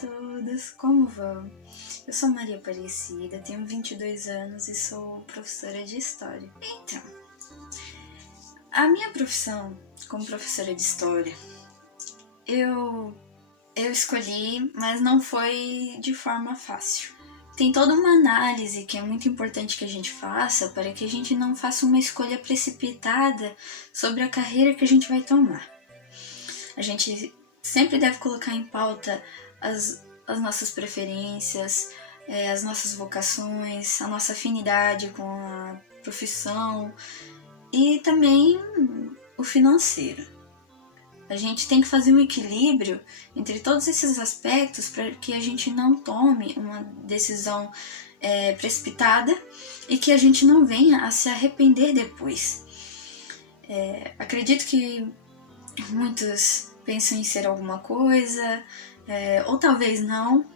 todos, como vão? Eu sou Maria Aparecida, tenho 22 anos e sou professora de História. Então, a minha profissão como professora de História, eu escolhi, mas não foi de forma fácil. Tem toda uma análise que é muito importante que a gente faça para que a gente não faça uma escolha precipitada sobre a carreira que a gente vai tomar. A gente sempre deve colocar em pauta as nossas preferências, as nossas vocações, a nossa afinidade com a profissão e também o financeiro. A gente tem que fazer um equilíbrio entre todos esses aspectos para que a gente não tome uma decisão precipitada e que a gente não venha a se arrepender depois. Acredito que muitos pensam em ser alguma coisa, ou talvez não,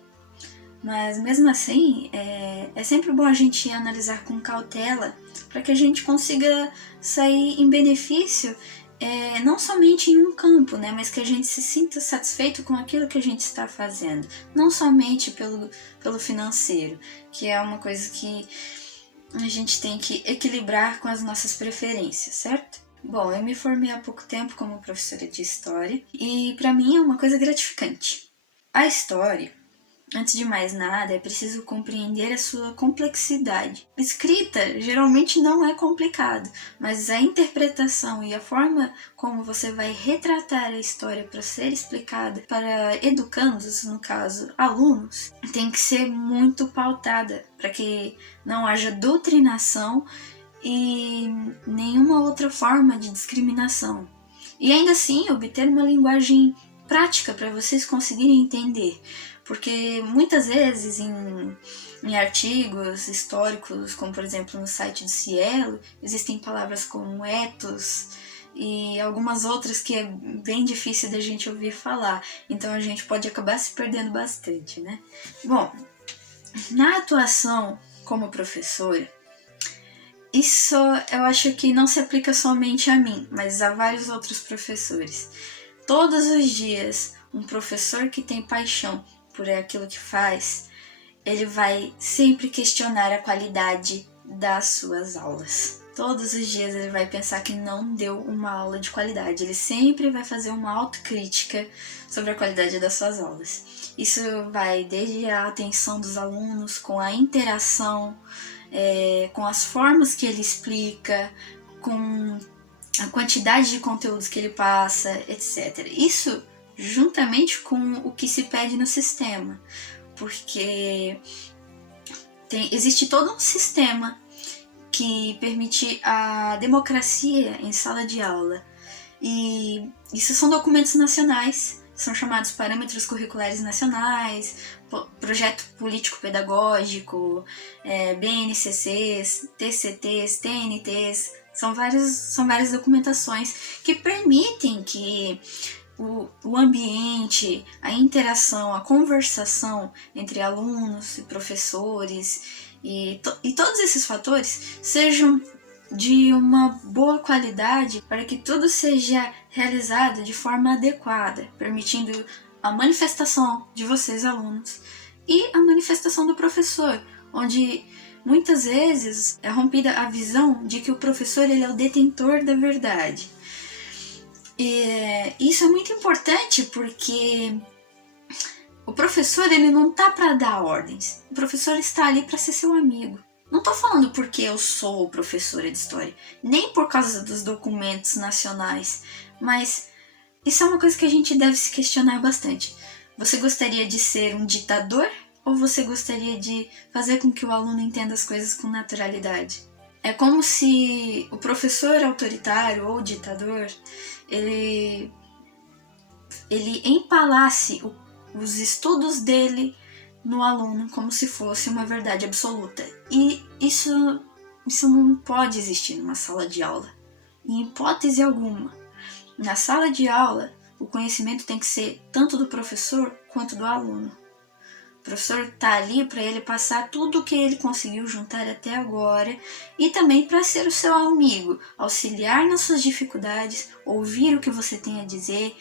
mas mesmo assim é sempre bom a gente analisar com cautela para que a gente consiga sair em benefício não somente em um campo, né, mas que a gente se sinta satisfeito com aquilo que a gente está fazendo, não somente pelo financeiro, que é uma coisa que a gente tem que equilibrar com as nossas preferências, certo? Bom, eu me formei há pouco tempo como professora de História e para mim é uma coisa gratificante. A história, antes de mais nada, é preciso compreender a sua complexidade. Escrita geralmente não é complicado, mas a interpretação e a forma como você vai retratar a história para ser explicada para educandos, no caso alunos, tem que ser muito pautada para que não haja doutrinação e nenhuma outra forma de discriminação. E ainda assim obter uma linguagem prática para vocês conseguirem entender, porque muitas vezes em artigos históricos, como por exemplo no site do Cielo, existem palavras como ethos e algumas outras que é bem difícil da gente ouvir falar, então a gente pode acabar se perdendo bastante, né? Bom, na atuação como professora, isso eu acho que não se aplica somente a mim, mas a vários outros professores. Todos os dias, um professor que tem paixão por aquilo que faz, ele vai sempre questionar a qualidade das suas aulas. Todos os dias ele vai pensar que não deu uma aula de qualidade. Ele sempre vai fazer uma autocrítica sobre a qualidade das suas aulas. Isso vai desde a atenção dos alunos, com a interação, com as formas que ele explica, com a quantidade de conteúdos que ele passa, etc. Isso juntamente com o que se pede no sistema, porque existe todo um sistema que permite a democracia em sala de aula, e isso são documentos nacionais, são chamados parâmetros curriculares nacionais, projeto político-pedagógico, BNCCs, TCTs, TNTs, são várias documentações que permitem que o ambiente, a interação, a conversação entre alunos e professores e todos esses fatores sejam de uma boa qualidade para que tudo seja realizado de forma adequada, permitindo a manifestação de vocês, alunos, e a manifestação do professor, onde muitas vezes é rompida a visão de que o professor ele é o detentor da verdade. E isso é muito importante porque o professor ele não está para dar ordens, o professor está ali para ser seu amigo. Não estou falando porque eu sou professora de História, nem por causa dos documentos nacionais, mas isso é uma coisa que a gente deve se questionar bastante. Você gostaria de ser um ditador ou você gostaria de fazer com que o aluno entenda as coisas com naturalidade? É como se o professor autoritário ou ditador, ele empalasse os estudos dele no aluno como se fosse uma verdade absoluta. E isso não pode existir numa sala de aula, em hipótese alguma. Na sala de aula, o conhecimento tem que ser tanto do professor quanto do aluno. O professor está ali para ele passar tudo o que ele conseguiu juntar até agora e também para ser o seu amigo, auxiliar nas suas dificuldades, ouvir o que você tem a dizer,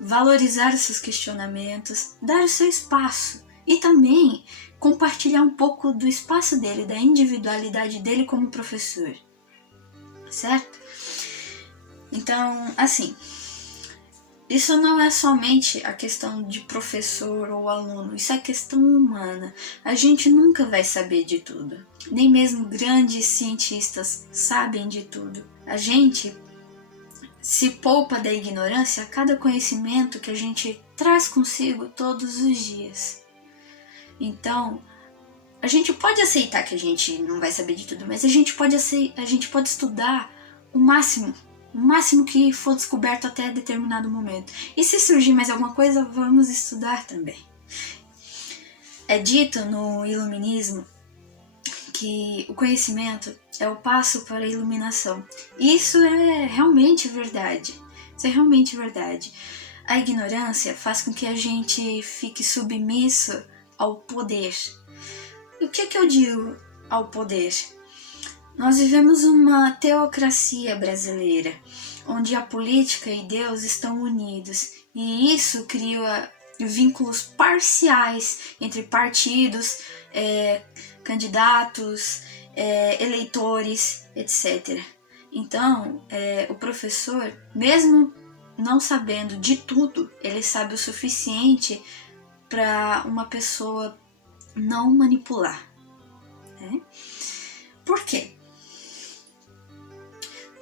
valorizar os seus questionamentos, dar o seu espaço e também compartilhar um pouco do espaço dele, da individualidade dele como professor, certo? Então, assim, isso não é somente a questão de professor ou aluno, isso é questão humana. A gente nunca vai saber de tudo, nem mesmo grandes cientistas sabem de tudo. A gente se poupa da ignorância a cada conhecimento que a gente traz consigo todos os dias. Então, a gente pode aceitar que a gente não vai saber de tudo, mas a gente pode estudar o máximo que for descoberto até determinado momento. E se surgir mais alguma coisa, vamos estudar também. É dito no Iluminismo que o conhecimento é o passo para a iluminação. E isso é realmente verdade. Isso é realmente verdade. A ignorância faz com que a gente fique submisso ao poder. E o que eu digo ao poder? Nós vivemos uma teocracia brasileira, onde a política e Deus estão unidos, e isso cria vínculos parciais entre partidos, candidatos, eleitores, etc. Então, o professor, mesmo não sabendo de tudo, ele sabe o suficiente para uma pessoa não manipular. Né? Por quê?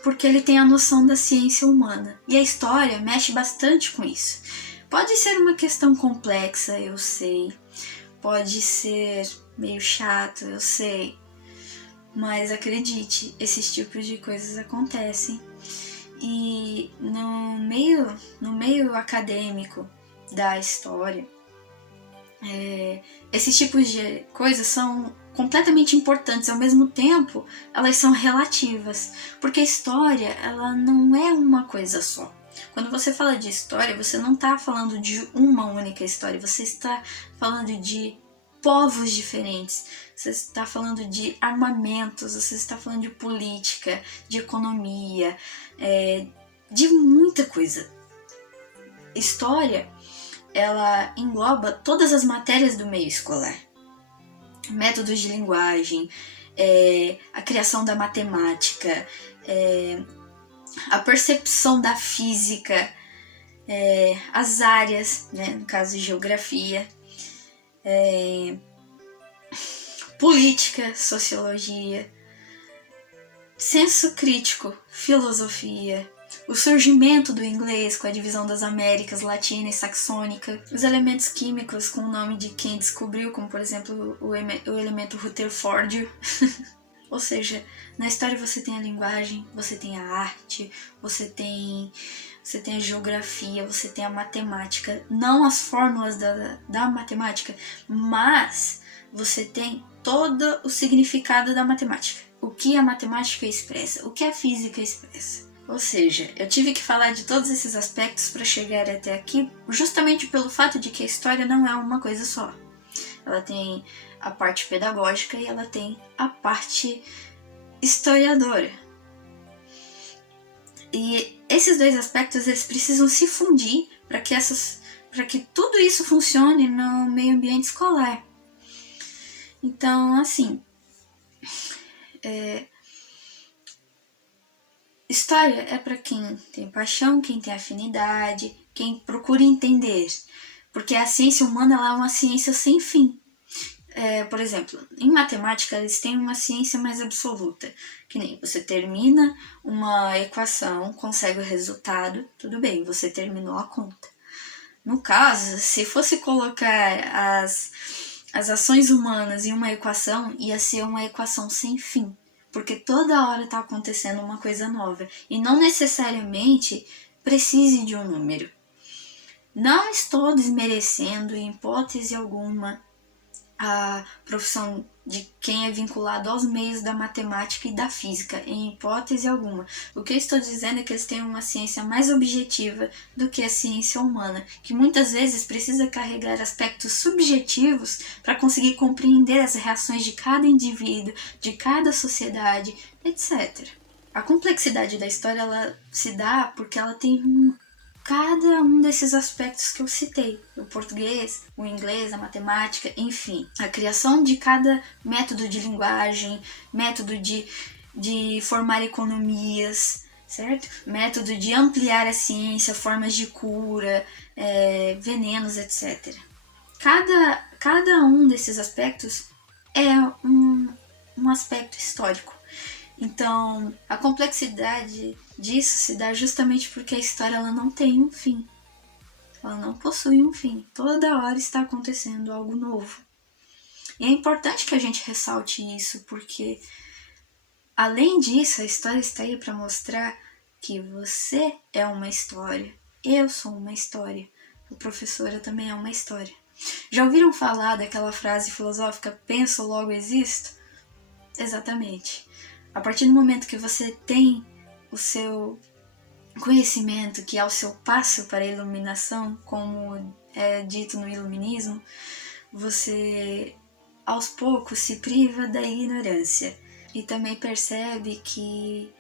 Porque ele tem a noção da ciência humana. E a história mexe bastante com isso. Pode ser uma questão complexa, eu sei. Pode ser meio chato, eu sei. Mas acredite, esses tipos de coisas acontecem. E no meio acadêmico da história, esses tipos de coisas são completamente importantes, ao mesmo tempo elas são relativas, porque a história ela não é uma coisa só. Quando você fala de história, você não está falando de uma única história, você está falando de povos diferentes, você está falando de armamentos, você está falando de política, de economia, de muita coisa. História, ela engloba todas as matérias do meio escolar. Métodos de linguagem, a criação da matemática, a percepção da física, as áreas, né, no caso de geografia, política, sociologia, senso crítico, filosofia, o surgimento do inglês com a divisão das Américas, latina e saxônica, os elementos químicos com o nome de quem descobriu, como por exemplo o elemento Rutherford. Ou seja, na história você tem a linguagem, você tem a arte, você tem a geografia, você tem a matemática, não as fórmulas da matemática, mas você tem todo o significado da matemática. O que a matemática expressa, o que a física expressa. Ou seja, eu tive que falar de todos esses aspectos para chegar até aqui, justamente pelo fato de que a história não é uma coisa só. Ela tem a parte pedagógica e ela tem a parte historiadora. E esses dois aspectos eles precisam se fundir para que tudo isso funcione no meio ambiente escolar. Então, assim, história é para quem tem paixão, quem tem afinidade, quem procura entender. Porque a ciência humana ela é uma ciência sem fim. Por exemplo, em matemática eles têm uma ciência mais absoluta. Que nem você termina uma equação, consegue o resultado, tudo bem, você terminou a conta. No caso, se fosse colocar as ações humanas em uma equação, ia ser uma equação sem fim. Porque toda hora está acontecendo uma coisa nova. E não necessariamente precise de um número. Não estou desmerecendo em hipótese alguma a profissão de quem é vinculado aos meios da matemática e da física, em hipótese alguma. O que eu estou dizendo é que eles têm uma ciência mais objetiva do que a ciência humana, que muitas vezes precisa carregar aspectos subjetivos para conseguir compreender as reações de cada indivíduo, de cada sociedade, etc. A complexidade da história ela se dá porque ela tem cada um desses aspectos que eu citei. O português, o inglês, a matemática, enfim. A criação de cada método de linguagem, método de formar economias, certo? Método de ampliar a ciência, formas de cura, venenos, etc. Cada um desses aspectos é um aspecto histórico. Então, a complexidade disso se dá justamente porque a história ela não tem um fim. Ela não possui um fim. Toda hora está acontecendo algo novo. E é importante que a gente ressalte isso, porque, além disso, a história está aí para mostrar que você é uma história. Eu sou uma história. A professora também é uma história. Já ouviram falar daquela frase filosófica, penso, logo existo? Exatamente. A partir do momento que você tem o seu conhecimento, que é o seu passo para a iluminação, como é dito no iluminismo, você aos poucos se priva da ignorância e também percebe que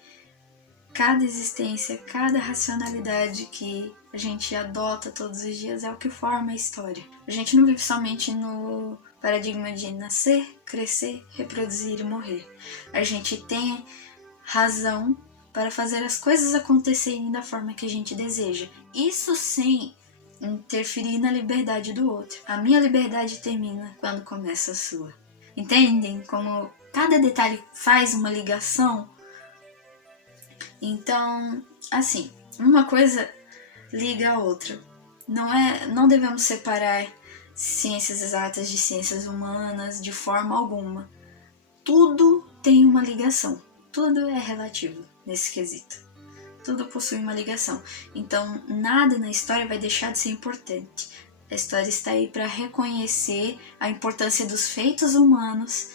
cada existência, cada racionalidade que a gente adota todos os dias é o que forma a história. A gente não vive somente no paradigma de nascer, crescer, reproduzir e morrer. A gente tem razão para fazer as coisas acontecerem da forma que a gente deseja. Isso sem interferir na liberdade do outro. A minha liberdade termina quando começa a sua. Entendem como cada detalhe faz uma ligação? Então, assim, uma coisa liga a outra. Não devemos separar ciências exatas de ciências humanas de forma alguma. Tudo tem uma ligação. Tudo é relativo nesse quesito. Tudo possui uma ligação. Então, nada na história vai deixar de ser importante. A história está aí para reconhecer a importância dos feitos humanos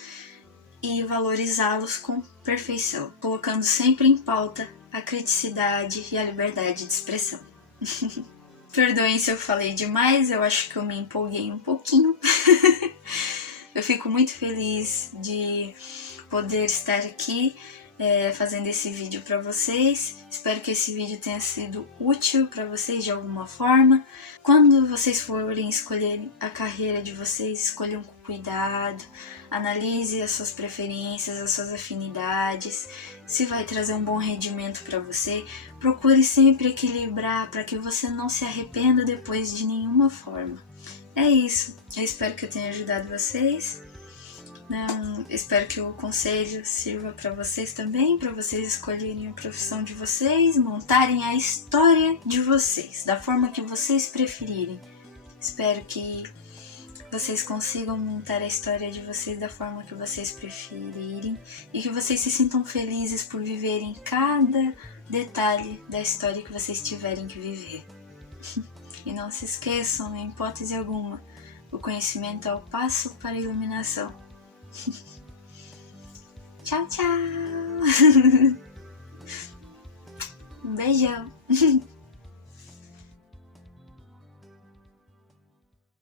e valorizá-los com perfeição, colocando sempre em pauta a criticidade e a liberdade de expressão. Perdoem se eu falei demais, eu acho que eu me empolguei um pouquinho. Eu fico muito feliz de poder estar aqui fazendo esse vídeo para vocês. Espero que esse vídeo tenha sido útil para vocês de alguma forma. Quando vocês forem escolher a carreira de vocês, escolham com cuidado, analise as suas preferências, as suas afinidades, se vai trazer um bom rendimento para você. Procure sempre equilibrar para que você não se arrependa depois de nenhuma forma. É isso, eu espero que eu tenha ajudado vocês. Espero que o conselho sirva para vocês também, para vocês escolherem a profissão de vocês, montarem a história de vocês, da forma que vocês preferirem. Espero que vocês consigam montar a história de vocês da forma que vocês preferirem e que vocês se sintam felizes por viverem cada detalhe da história que vocês tiverem que viver. E não se esqueçam, em hipótese alguma, o conhecimento é o passo para a iluminação. Tchau, tchau! Um beijão!